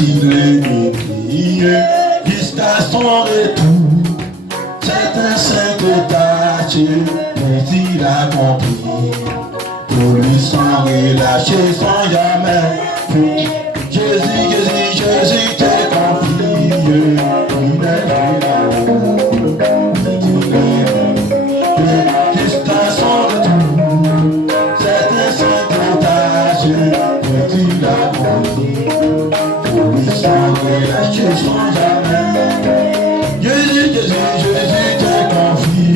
il est prié jusqu'à son retour. C'est un saint tâche, mais il a compris. Pour lui sans relâcher, sans jamais fuir. Jésus t'est confié. Il est là-haut. Jusqu'à son retour. C'est un saint tâche, mais il a compris. Pour lui sans relâcher, sans jamais. Jésus t'est confié.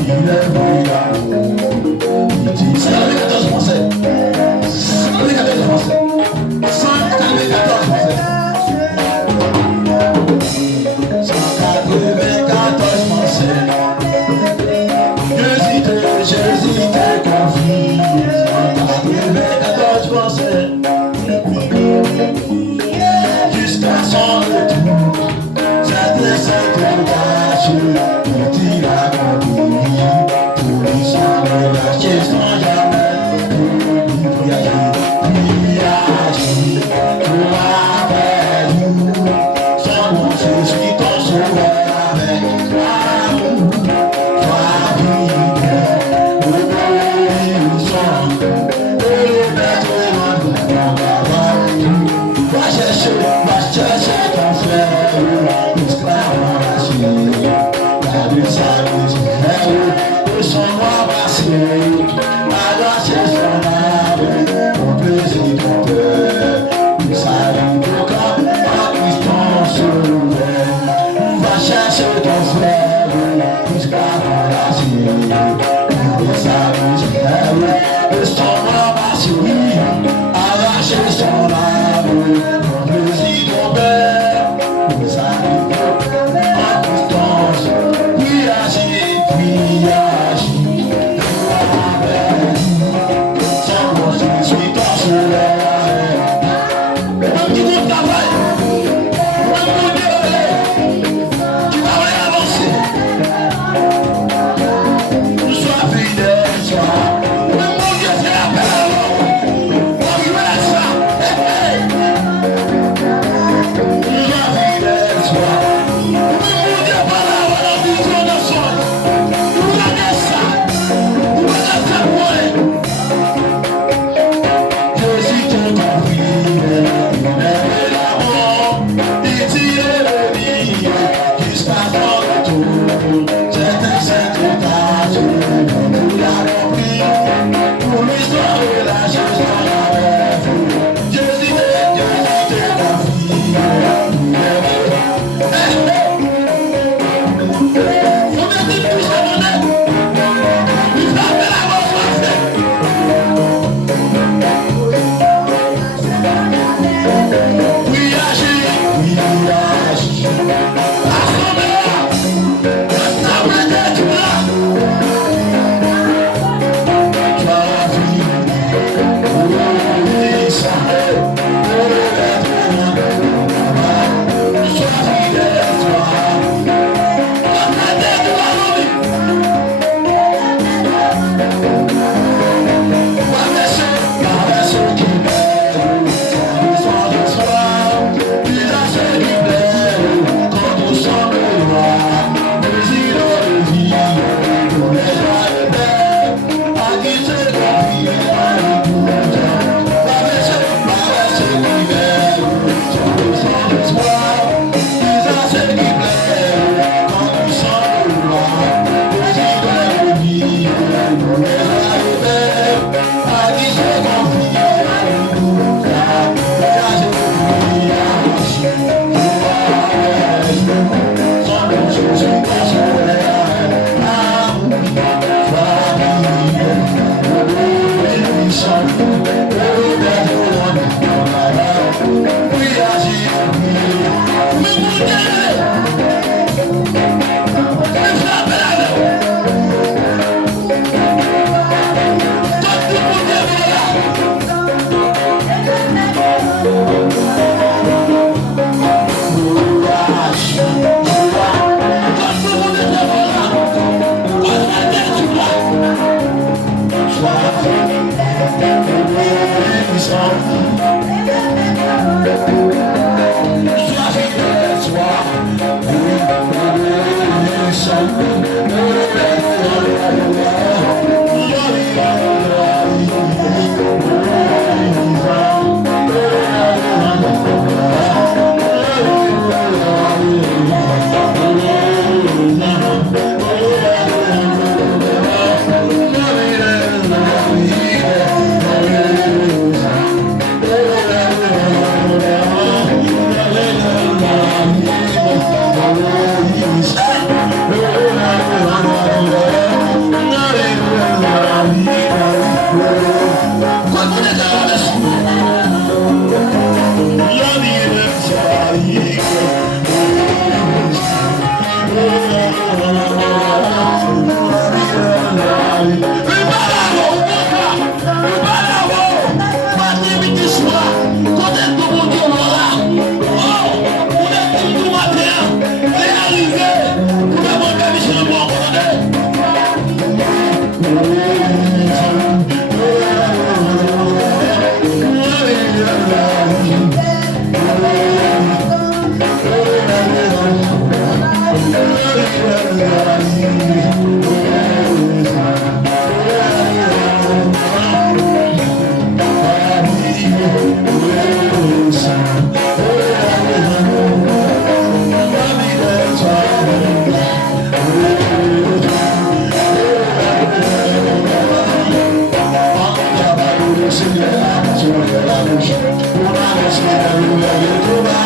Il est là-haut. C'est la 14 français. C'est la 14 français. 194 français. 194 français. Jésus t'est confié. 194 français. Jusqu'à son retour. Cette sainte tâche, il a compris. Pour lui sans relâcher, sans jamais. Puis agir pour avec nous. Sans mon Jésus, ton sauveur avec amour. Sois vivant, obéissant. Et le maître de mon travail. Va chercher ton frère, esclave enraciné. Garde sa misère et son noir passé. Arracher son âme, ton plaisir, ton cœur. Il s'arrive au camp, en Christ ton sauveur. Va chercher ton frère, esclave enraciné. Garde sa misère et son noir passé. Arracher son âme, ton plaisir, ton cœur. Il s'arrive au camp, en Christ ton sauveur. Puis agis. Hallelujah.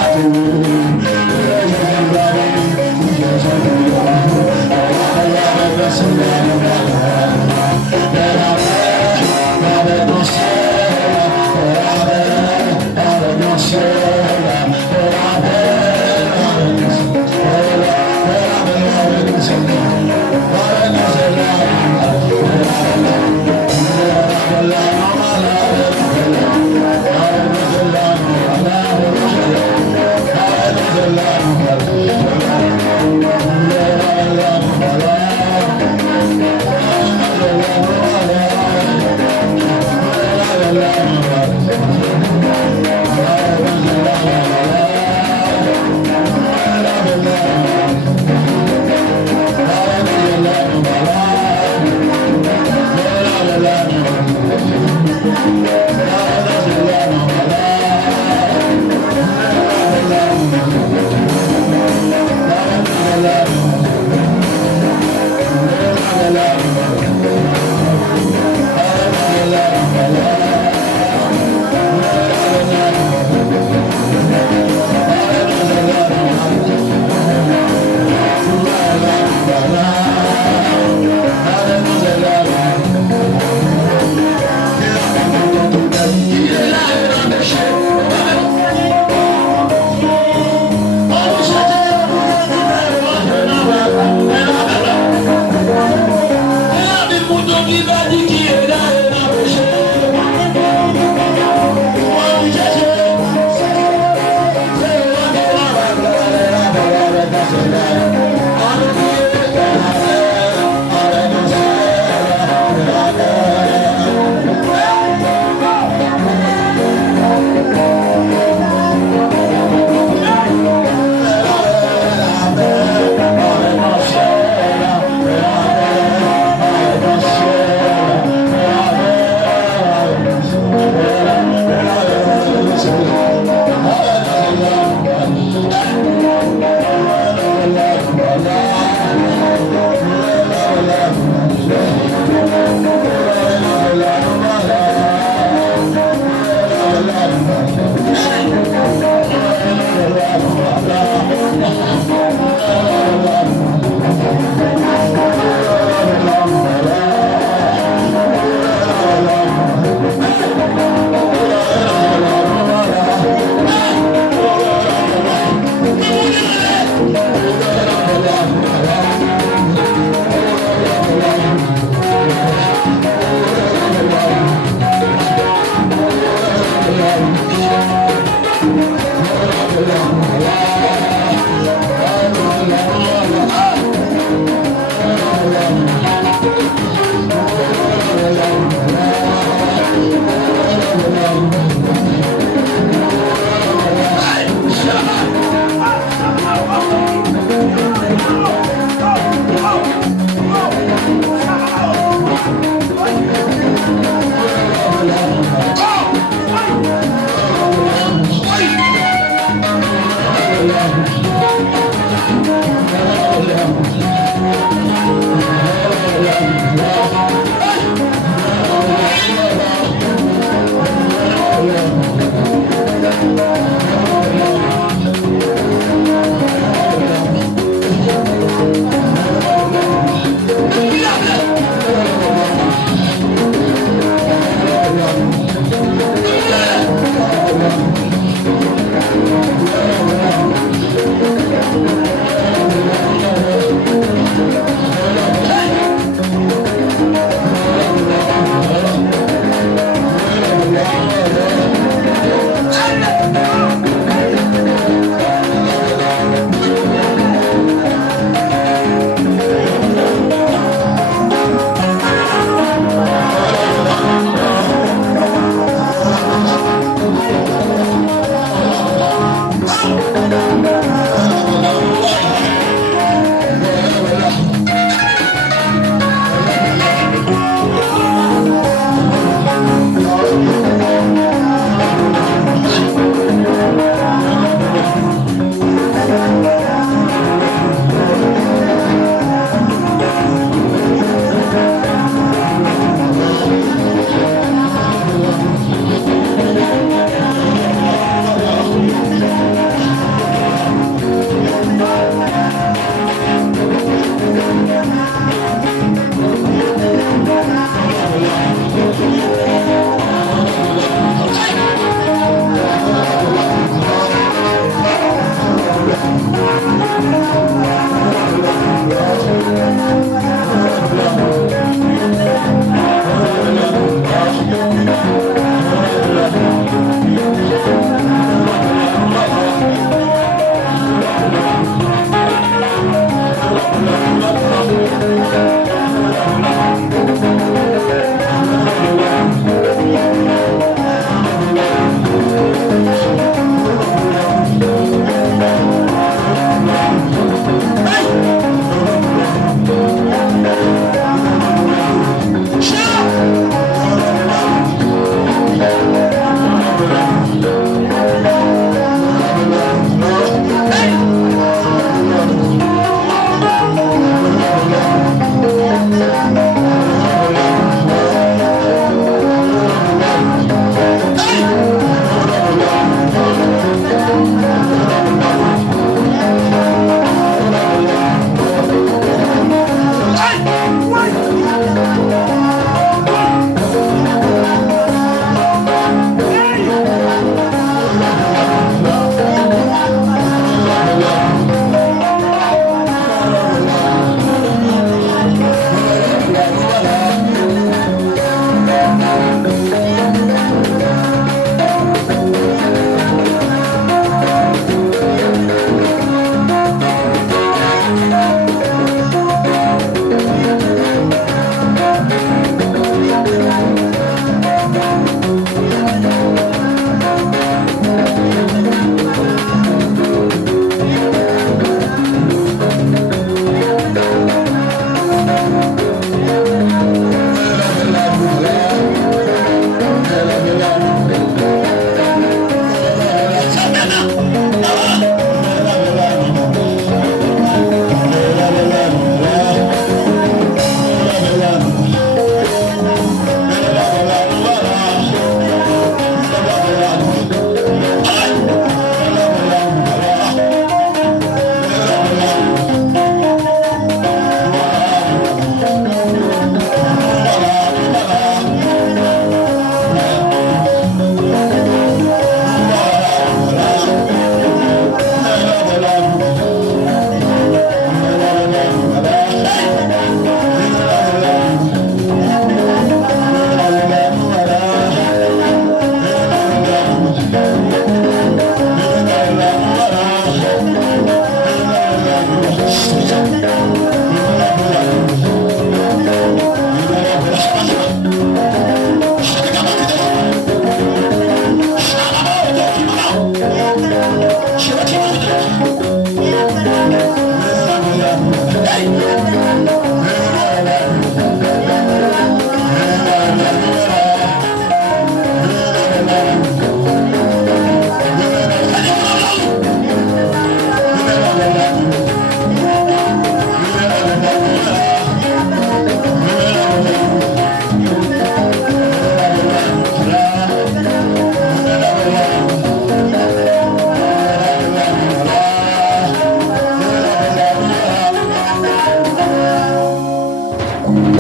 Je retire ma vidéo.